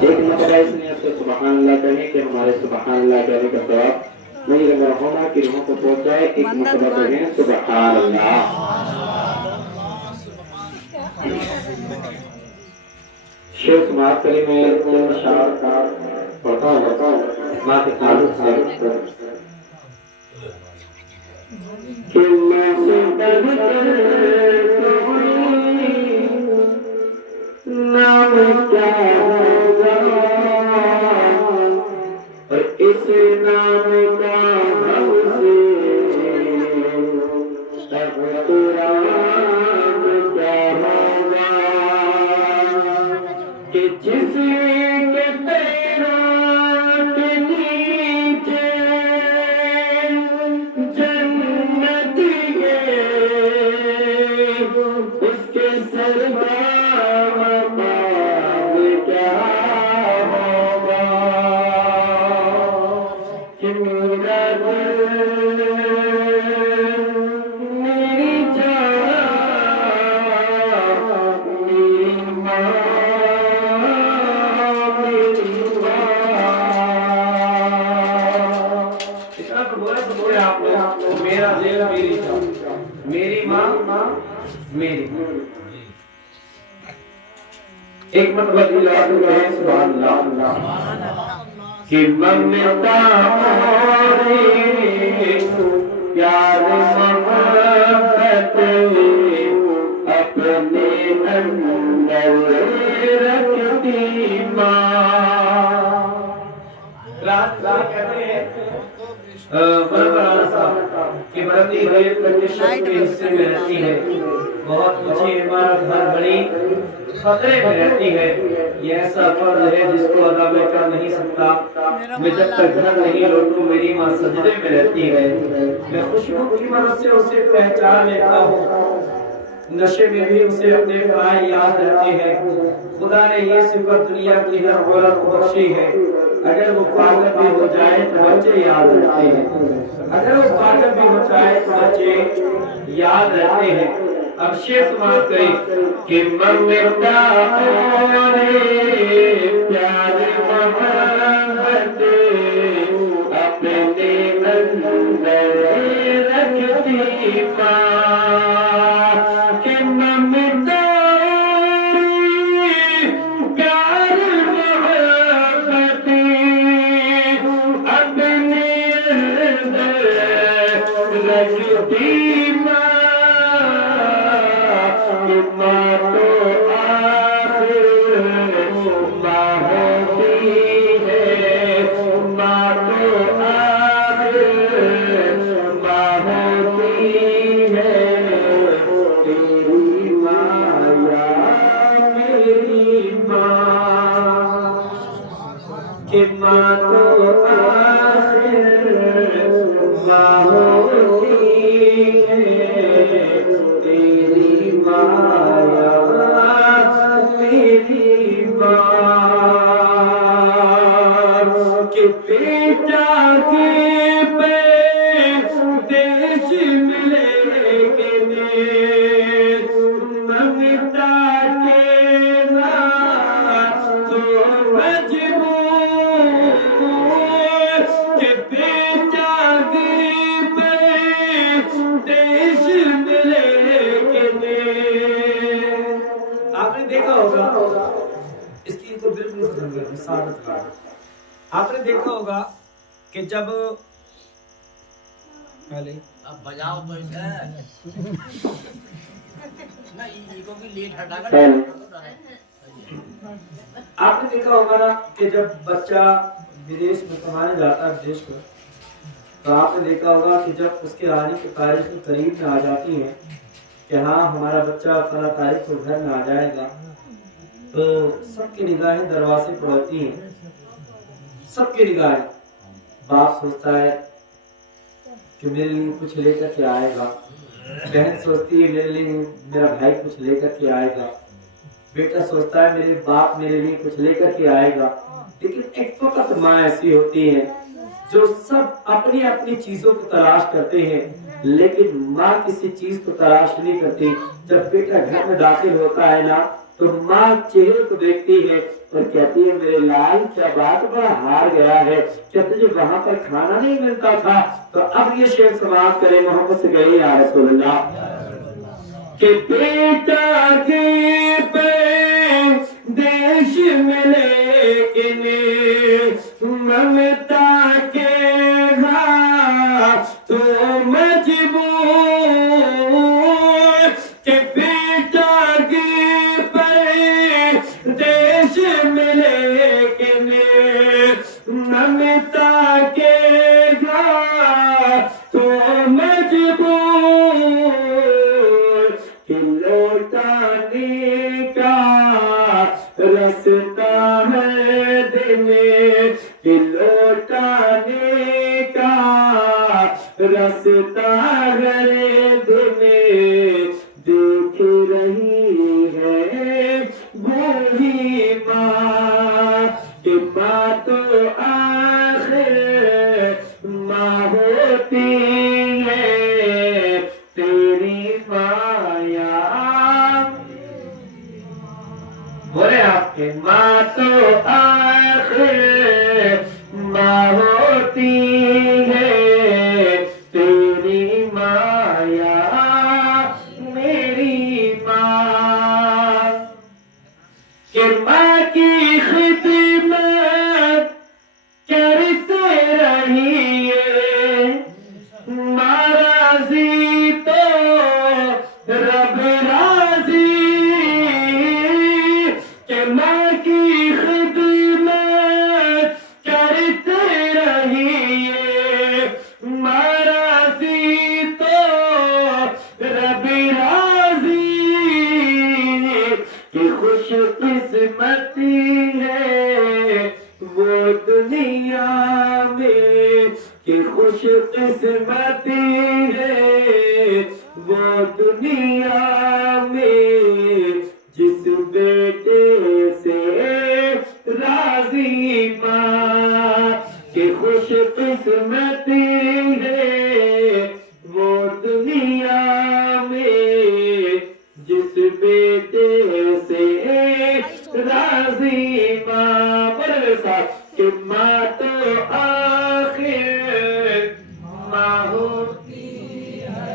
ایک مرتبہ اس نے سے سبحان اللہ کہنے کہ ہمارے سبحان اللہ کہنے کا ثواب میری مرحومہ کی روح کو پہنچ جائے. ایک مرتبہ کہیں سبحان اللہ. شیخ سماعت کری میں چند اشعار پڑھتا ہوں ماں کے تعلق سے کہ میں سے نام کیا ہوگا اور اس نام کا ہم سے احترام کیا ہوگا کہ جس کے پیروں کے نیچے جنت ہے اس کے سردار مقام کیا ہوگا کہ میرا دل میری جان میری ماں میرا دل میری جان میری ماں میری. ایک مرتبہ دل ہے سبحان اللہ کہ ممتا پیار محبت اپنے اندر رکھتی ماں. رات کہتے ہیں کہ بڑھتی غیب کشش کے حصے میں رہتی ہے. بہت اونچی عمارت ہر بڑی خطرے میں رہتی ہے. یہ ایسا فرض ہے جس کو ادا میں کر نہیں سکتا. میں جب تک گھر نہیں لوٹوں میری ماں سجدے میں رہتی ہے. میں خوشبو کی مدد سے اسے پہچان لیتا ہوں. نشے میں بھی اسے اپنے پائے یاد رہتے ہیں. خدا نے یہ صفت دنیا کی ہر عورت کو بخشی ہے. اگر وہ پاگل بھی ہو جائے تو بچے یاد رہتے ہیں. اگر وہ پاگل بھی ہو جائے تو بچے یاد رہتے ہیں. اب شیخ سماعت کریں کہ ممتا اور پیار محبت اپنے اندر رکھتی ماں. کہ ممتا پیار محبت اپنے اندر رکھتی ماں. ماں تو آخر ماں ہوتی ہے. ماں تو آخر ماں ہوتی ہے. تیری ماں یا میری ماں کہ ماں تو آخر ماں ہوتی ہے. تیری ماں یا میری ماں کہ بیٹا کے دیش ملے کہ ممتا کے تو مجبور کہ بیٹا کے دیش ملے. آپ نے دیکھا ہوگا اس کی تو بالکل ختم کر دی سعادت کا. آپ نے دیکھا ہوگا کہ جب پہلے اب بجاؤ تو اسے نہ ایگو کی لیٹ ہٹا کر آپ نے دیکھا ہوگا نا کہ جب بچہ ودیش میں کمانے جاتا ہے ودیش کو تو آپ نے دیکھا ہوگا کہ جب اس کے آنے کی تاریخ قریب میں آ جاتی ہے کہ ہاں ہمارا بچہ فلاں تاریخ کو گھر میں آ جائے گا تو سب کی نگاہیں دروازے پر ہوتی ہیں. سب کی نگاہیں. باپ سوچتا ہے کہ میرے لیے کچھ لے کر کے آئے گا. بہن سوچتی ہے میرے لیے میرا بھائی کچھ لے کر کے آئے گا. بیٹا سوچتا ہے میرے باپ میرے لیے کچھ لے کر کے آئے گا. لیکن ایک فقط ماں ایسی ہوتی ہے جو سب اپنی اپنی چیزوں کو تلاش کرتے ہیں لیکن ماں کسی چیز کو تلاش نہیں کرتی. جب بیٹا گھر میں داخل ہوتا ہے نا तो माँ चेहरे को देखती है और कहती है मेरे लाल क्या बात, बड़ा हार गया है, क्या तुझे वहां पर खाना नहीं मिलता था? तो अब ये शेर समाप्त करें मोहब्बत से गए या रसूल अल्लाह के बेटा के देश में लेकिन ममता के तो मजबूर के बेटा के देश में लेकिन ममता के तो मजबूर कि लौटाने का रास्ता है दिन, कि लौटाने का रास्ता है दिन, देख रही है बूढ़ी माँ कि माँ तो आखिर माँ होती है, तेरी माया बोले आपके माँ तो आखिर माँ होती है, तेरी माया मेरी माँ कि माँ की खिदमत करते रहिए, माँ राजी तो रब राजी कि माँ की खिदमत करते रहिए, माँ राजी तो रब राजी कि खुश किस्मती है वो दुनिया में, कि खुश किस्मती है वो दुनिया में जिस बेटे से राजी माँ, कि खुश किस्मती है वो दुनिया में जिस बेटे से राजी माँ। बड़े साथ कि माँ तो आखिर माँ होती है,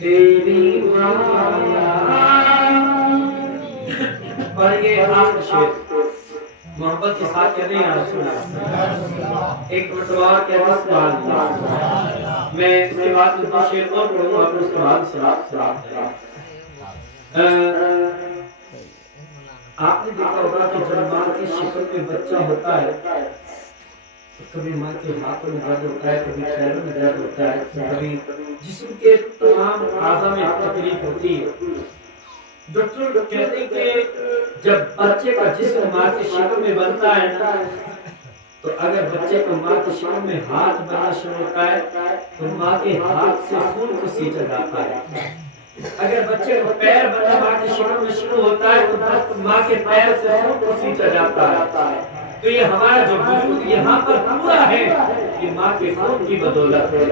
तेरी माया। और ये आखिरी शेर मोहब्बत के साथ कहते हैं यार सुना एक मरतबा कहते सुभान अल्लाह। मैं इसके बाद दो शेर और पढ़ूंगा फिर उसके बाद सलाम आपने देखा होगा कि जब माँ की शिकल में बच्चा होता है तो कभी माँ के हाथों में दर्द होता है, कभी पैरों में दर्द होता है, कभी जिस्म के तमाम आज़ा में तकलीफ होती है। डॉक्टर कहते हैं कि जब बच्चे का जिस्म माँ की शिकल में बनता है ना, तो अगर बच्चे को माँ की शिकल में हाथ बनना शुरू होता है तो माँ के हाथ से खून को सींचा जाता है। अगर बच्चे को पैर बनना माँ की शिकल में शुरू होता है तो माँ के पैर से खून को सींचा जाता है। तो ये हमारा जो वजूद यहाँ पर पूरा है ये माँ के खून की बदौलत है।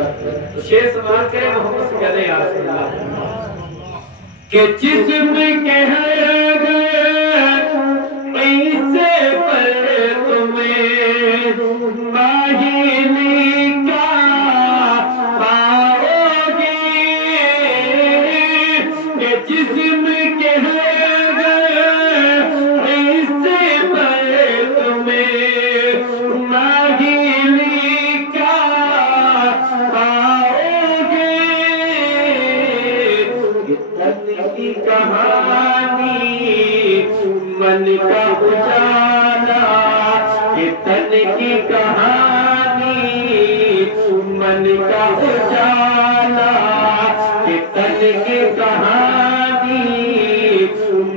तो शेर समाप्त करें मोहम्मद से कहते हैं या रसूल अल्लाह कि जिस्म कह ऐसे पर तुम्हें माहिली का पाओगे, कि जिस्म कह ऐसे पर तुम्हें माहिली का पाओगे, तन की कहानी मन का उजाला, ये तन की कहानी मन का उजाला, ये तन की कहानी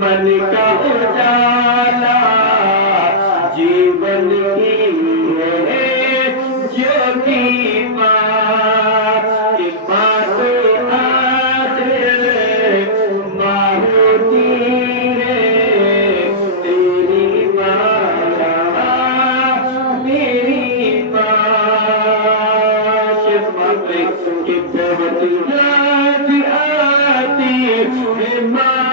मन का उजाला, जीवन की है ज्योति माँ की माँ तो आज माँ होती है, तेरी माया मेरी माँ। शेष बात कि बहुत याद आती है माँ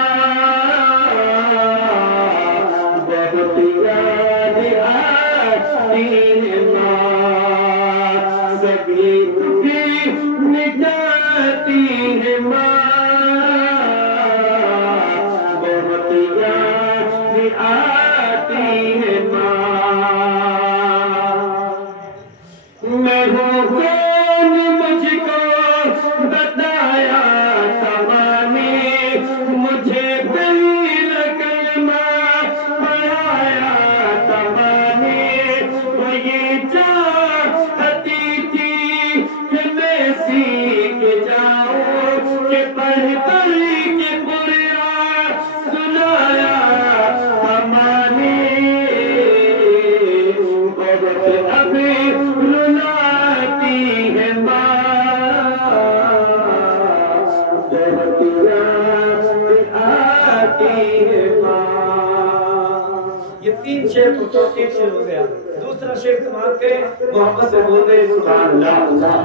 तो एक शेर हो गया। दूसरा शेर समाप्त करें, मोहब्बत से बोल रहे सुभान अल्लाह।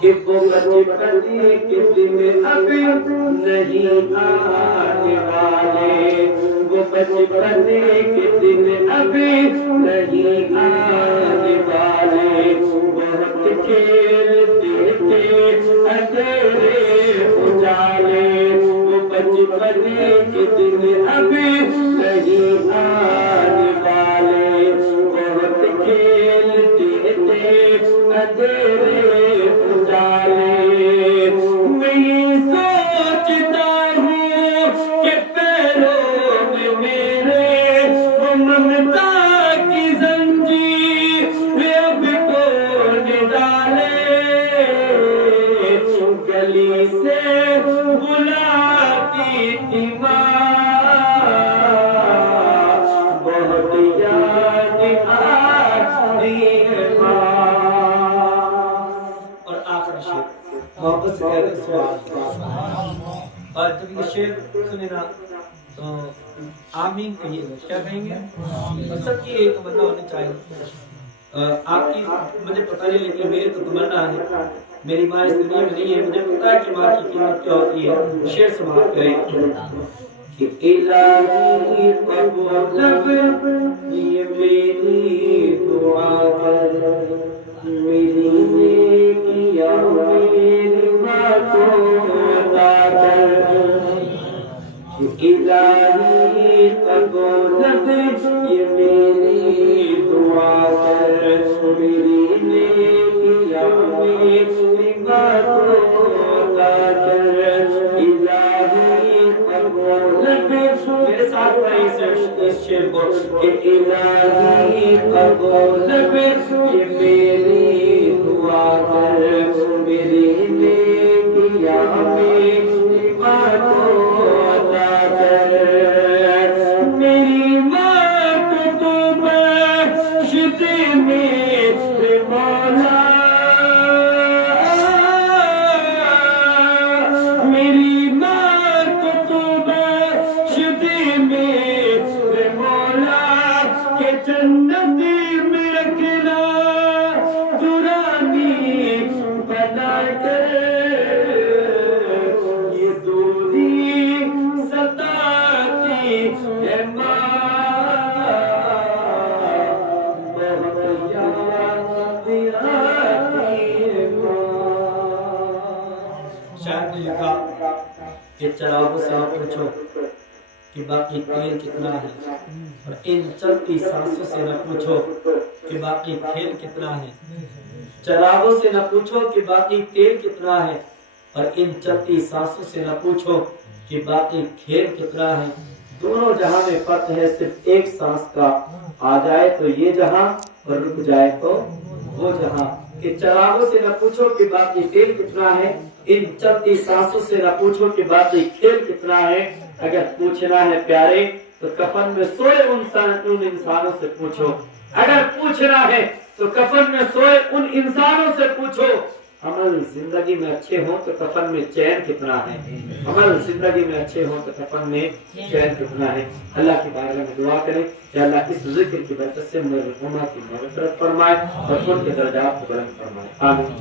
कि वो बचपन के दिन अब नहीं आने वाले, वो बचपन के दिन अब नहीं आने वाले, बहुत खेलते थे अंधेरे उजाले, वो बचपन के दिन अब नहीं आने वाले, बहुत खेलते थे अंधेरे उजाले। मैं ये सोचता हूँ कि पैरों में मेरे वो ममता की जंजीर अब कौन डाले, गली से बुलाती थी माँ, बहुत याद आती है माँ। और आखिरी शेर मोहब्बत से कहते हैं सुभान। और जब ये शेर सुने ना तो आमीन कहिएगा। क्या कहेंगे? और सबकी एक तमन्ना होनी चाहिए। आपकी मुझे पता नहीं, लेकिन मेरी तो तमन्ना है, मेरी माँ इस दुनिया में नहीं है, मुझे पता है कि माँ की कीमत क्या होती है। शेर समाप्त करें कि इलाही कबूल ये मेरी दुआ कर, मेरी नेकियां मेरी माँ को अता कर, कि इलाही कबूल ये मेरी दुआ कर, मेरी नेकियां मेरी माँ को अता कर, इलाही कबूल। मेरे साथ पढ़िए इस शेर को कि इलाही कबूल ये मेरी दुआ कर, मेरी नेकियां मेरी माँ को अता कर, मेरी माँ को तो बख्श दे मेरे मौला, मेरी माँ को तो बख्श दे मेरे मौला, के जन्नत में रखना दुरानी बना कर, ये दूरी सताती है माँ, बहुत याद आती है माँ। शायद ने लिखा कि चरागों से न पूछो कि बाकी तेल कितना है, और इन चलती सांसों से न पूछो कि बाकी खेल कितना है। चरागों से न पूछो कि बाकी तेल कितना है, और इन चलती सांसों से न पूछो कि बाकी खेल कितना है। दोनों जहां में फर्क है सिर्फ एक सांस का, आ जाए तो ये जहां और रुक जाए तो वो जहां। कि चरागों से न पूछो कि बाकी तेल कितना है, इन चलती सांसों से न पूछो कि बाकी खेल कितना है। अगर पूछना है प्यारे तो कफन में सोए उन इंसानों से पूछो, अगर पूछना है तो कफन में सोए उन इंसानों से पूछो। अमल जिंदगी में अच्छे हो तो कफन में चैन कितना है, अमल जिंदगी में अच्छे हो तो कफन में चैन कितना है। अल्लाह की बारगाह में दुआ करें कि अल्लाह इस जिक्र की बरकत से मरहुमा की मग़फ़िरत फरमाए और उनके दर्जात को बुलंद फरमाए। आमीन।